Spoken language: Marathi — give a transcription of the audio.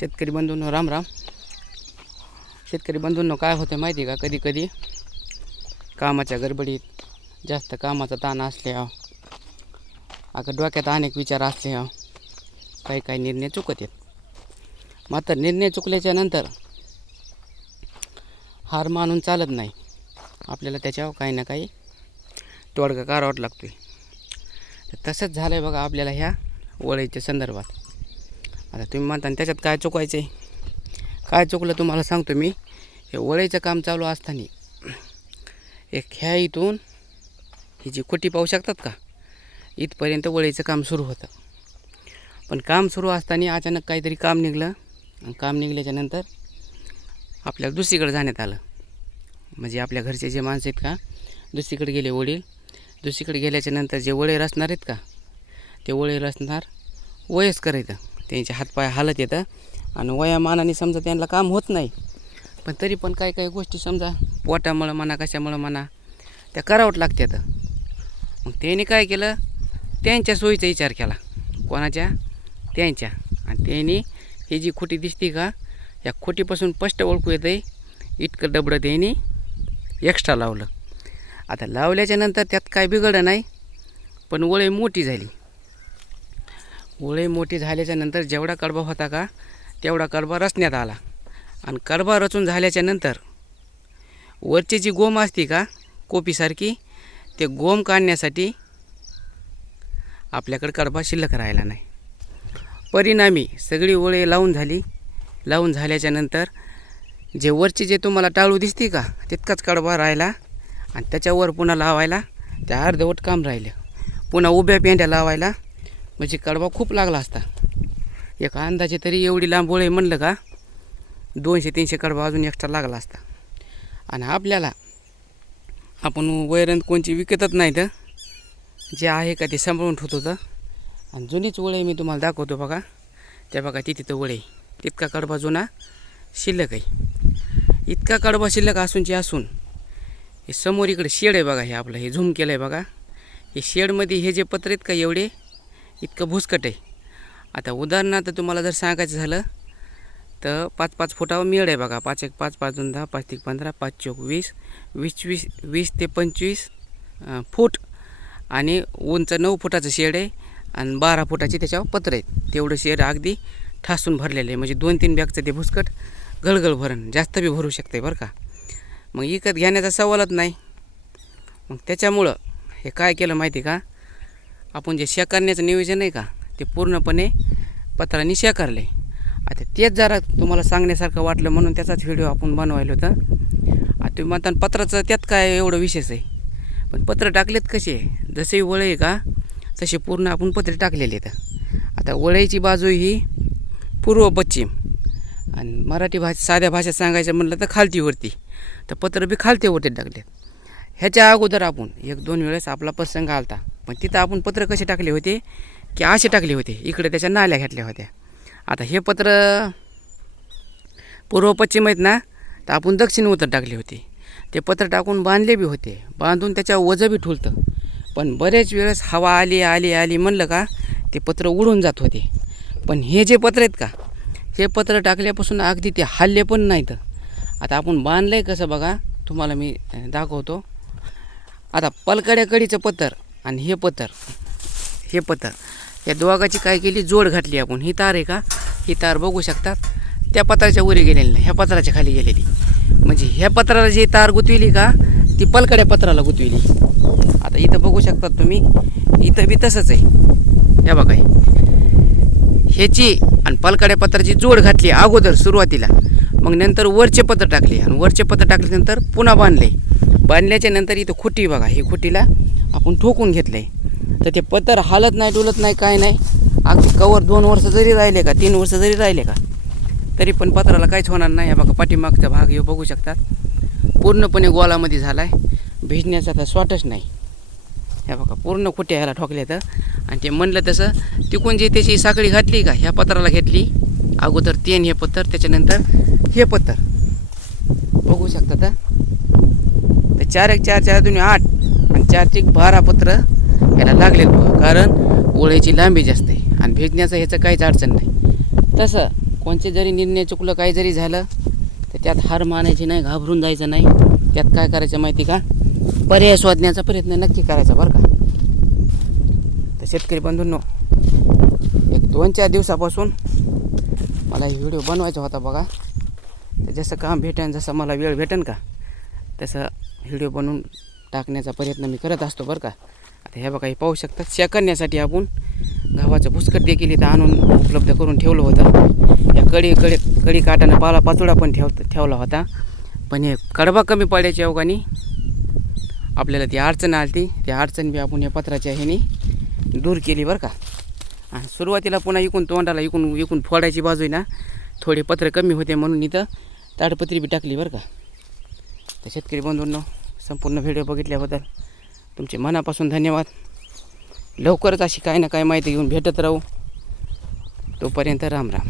शेतकरी बंधूंनो राम राम. शेतकरी बंधूंनो काय होतं माहिती आहे का? कधी कधी कामाच्या गडबडीत जास्त कामाचा ताण असले अगं डोक्यात अनेक विचार असले काही काही निर्णय चुकत आहेत. मात्र निर्णय चुकल्याच्या नंतर हार मानून चालत नाही. आपल्याला त्याच्यावर काही ना काही तोडगा करावाच लागतो आहे तसंच झालं आहे बघा आपल्याला ह्या वळीच्या संदर्भात. आता तुम्ही म्हणता त्याच्यात काय चुकायचं आहे काय चुकलं तुम्हाला सांगतो मी. हे वळीचं काम चालू असताना एक ह्या इथून ही जी खोटी पाहू शकतात का? इथपर्यंत वळीचं काम सुरू होतं. पण काम सुरू असताना अचानक काहीतरी काम निघलं. आणि काम निघल्याच्या नंतर आपल्याला दुसरीकडे जाण्यात आलं. म्हणजे आपल्या घरचे जे माणसं आहेत का दुसरीकडे गेले वडील. दुसरीकडे गेल्याच्यानंतर जे वळेर असणार आहेत का ते वळेर रचणार वयस्कर येतं त्यांचे हातपाय हालत येतं. आणि वयामानाने समजा त्यांना काम होत नाही. पण तरी पण काही काही गोष्टी समजा पोटामुळं म्हणा कशामुळं म्हणा त्या करावंच लागतात. मग त्यांनी काय केलं? त्यांच्या सोयीचा विचार केला. कोणाच्या? त्यांच्या. आणि त्यांनी ही जी खोटी दिसते का या खोटीपासून स्पष्ट ओळखू येतं इतकं डबडं त्यांनी एक्स्ट्रा लावलं. आता लावल्याच्या नंतर त्यात काय बिघडलं नाही पण वळे मोठी झाली. वळे मोठी झाल्याच्यानंतर जेवढा कडबा होता का तेवढा कडबा रचण्यात आला. आणि कडबा रचून झाल्याच्यानंतर वरची जी गोम असते का कोपीसारखी ते गोम काढण्यासाठी आपल्याकडे कडबा शिल्लक राहिला नाही. परिणामी सगळी ओळे लावून झाली. लावून झाल्याच्यानंतर जे वरची जे तुम्हाला टाळू दिसते का तितकाच कडबा राहिला. आणि त्याच्यावर पुन्हा लावायला त्या अर्धवट काम राहिलं. पुन्हा उभ्या पेंड्या लावायला म्हणजे कडवा खूप लागला असता. एक अंदाजे तरी एवढी लांब आहे म्हणलं का दोनशे तीनशे कडवा अजून एक्स्ट्रा लागला असता. आणि आपल्याला आपण वैरण कोणची विकतच नाही तर जे आहे का ते सांभाळून ठेवत होतं आणि जुनीच वळे मी तुम्हाला दाखवतो बघा. त्या बघा ती तिथं वळे तितका कडबा जुना शिल्लक आहे. इतका कडबा शिल्लक असूनची असून हे समोर इकडे शेड आहे बघा हे आपलं हे झूम केलं आहे बघा. हे शेडमध्ये हे जे पत्र आहेत का एवढे इतकं भुसकट आहे. आता उदाहरणार्थ तुम्हाला जर सांगायचं झालं तर पाच पाच फुटावर मिळ आहे बघा. पाच एक पाच पाच दोन दहा पाच एक पंधरा पाच चौक वीस वीस वीस वीस ते पंचवीस फूट. आणि उंच नऊ फुटाचं शेड आहे आणि बारा फुटाची त्याच्यावर पत्र आहे तेवढं शेड अगदी ठासून भरलेलं आहे. म्हणजे दोन तीन बॅगचं ते भुसकट गळगळ भरण. जास्त बी भरू शकते बरं का. मग विकत घेण्याचा सवालच नाही. मग त्याच्यामुळं हे काय केलं माहिती का? आपण जे शेकारण्याचं नियोजन आहे का ते पूर्णपणे पत्रांनी शेकारले आता तेच जरा तुम्हाला सांगण्यासारखं वाटलं म्हणून त्याचाच व्हिडिओ आपण बनवायला होता. आता तुम्ही म्हणता पत्राचं त्यात काय एवढं विशेष आहे? पण पत्र टाकलेत कसे? जसे वळे आहे का तसे पूर्ण आपण पत्रे टाकलेले आहेत. आता वळईची बाजू ही पूर्व पश्चिम. आणि मराठी भाषा साध्या भाषेत सांगायचं म्हणलं तर खालतीवरती. तर पत्र बी खालतीवरती टाकले ह्याच्या अगोदर आपण एक दोन वेळेस आपला प्रसंग आलता. पण तिथं आपण पत्र कसे टाकले होते? की असे टाकले होते. इकडे त्याच्या नाल्या घातल्या होत्या. आता हे पत्र पूर्व पश्चिम आहेत ना तर आपण दक्षिण उत्तर टाकले होते. ते पत्र टाकून बांधले बी होते. बांधून त्याच्या वजं बी ठुलतं. पण बरेच वेळेस हवा आली आली आली म्हणलं का ते पत्र उडून जात होते. पण हे जे पत्र आहेत का हे पत्र टाकल्यापासून अगदी ते हल्ले पण नाहीत. आता आपण बांधलं आहे कसं बघा तुम्हाला मी दाखवतो. आता पलकड्याकडीचं पत्र. आणि हे पत्र हे पत्र या दोघाची काय केली? जोड घातली आपण. ही तार आहे का? ही तार बघू शकतात त्या पत्राच्या वरी गेलेली नाही. ह्या पत्राच्या खाली गेलेली. म्हणजे ह्या पत्राला जी तार गुतविली का ती पलकड्या पत्राला गुतविली. आता इथं बघू शकतात तुम्ही. इथं बी तसंच आहे. या बघा ह्याची आणि पलकड्या पत्राची जोड घातली अगोदर सुरुवातीला. मग नंतर वरचे पत्र टाकले. आणि वरचे पत्र टाकल्यानंतर पुन्हा बांधले. बांधल्याच्या नंतर इथं खुटी बघा. ही खुटीला आपण ठोकून घेतलं आहे तर ते पत्र हालत नाही डुलत नाही काय नाही. अगदी कवर दोन वर्ष जरी राहिले का तीन वर्ष जरी राहिले का तरी पण पत्राला काहीच होणार नाही. या बघा पाठीमागचा भाग हे बघू शकतात पूर्णपणे गोलामध्ये झाला आहे भिजण्याचा तर स्वाटच नाही. ह्या बघा पूर्ण खोट्या ह्याला ठोकल्या तर आणि ते म्हणलं तसं तिकून जी त्याची साखळी घातली का ह्या पत्राला घेतली? अगोदर तीन हे पत्र त्याच्यानंतर हे पत्र बघू शकता तर. तर चार एक चार चार दोन्ही आठ. आणि चारचिक एक बारा पत्र बघा. कारण ओळ्याची लांबी जास्त आहे आणि भेटण्याचं ह्याचं काहीच अडचण नाही. तसं कोणते जरी निर्णय चुकलं काही जरी झालं तर त्यात हार मानायची नाही घाबरून जायचं नाही. त्यात काय करायचं माहिती का? पर्याय शोधण्याचा प्रयत्न नक्की करायचा बरं का. तर शेतकरी बंधूंनो एक दोन चार दिवसापासून मला व्हिडिओ बनवायचा होता बघा. तर जसं काम भेटेन जसं मला वेळ भेटेन का तसं व्हिडिओ बनवून टाकण्याचा प्रयत्न मी करत असतो बरं का. आता हे बघा हे पाहू शकतात शेकण्यासाठी आपण गव्हाचं भुसकट देखील इथं आणून उपलब्ध करून ठेवलं होतं. या कडी कडे कडी काटानं पाला पाचोडा पण ठेव ठेवला होता. पण हे कडबा कमी पडायच्या अवघानी आपल्याला ती अडचण आली ती अडचण बी आपण या पत्राच्या ह्याने दूर केली बरं का. आणि सुरुवातीला पुन्हा इकून तोंडाला इकून इकून फोडायची बाजू ना थोडे पत्र कमी होते म्हणून इथं ताडपत्री बी टाकली बरं का. तर शेतकरी बंधूंनो संपूर्ण व्हिडिओ बघितल्याबद्दल तुमचे मनापासून धन्यवाद. लवकरच अशी काही ना काही माहिती घेऊन भेटत राहू. तोपर्यंत राम राम.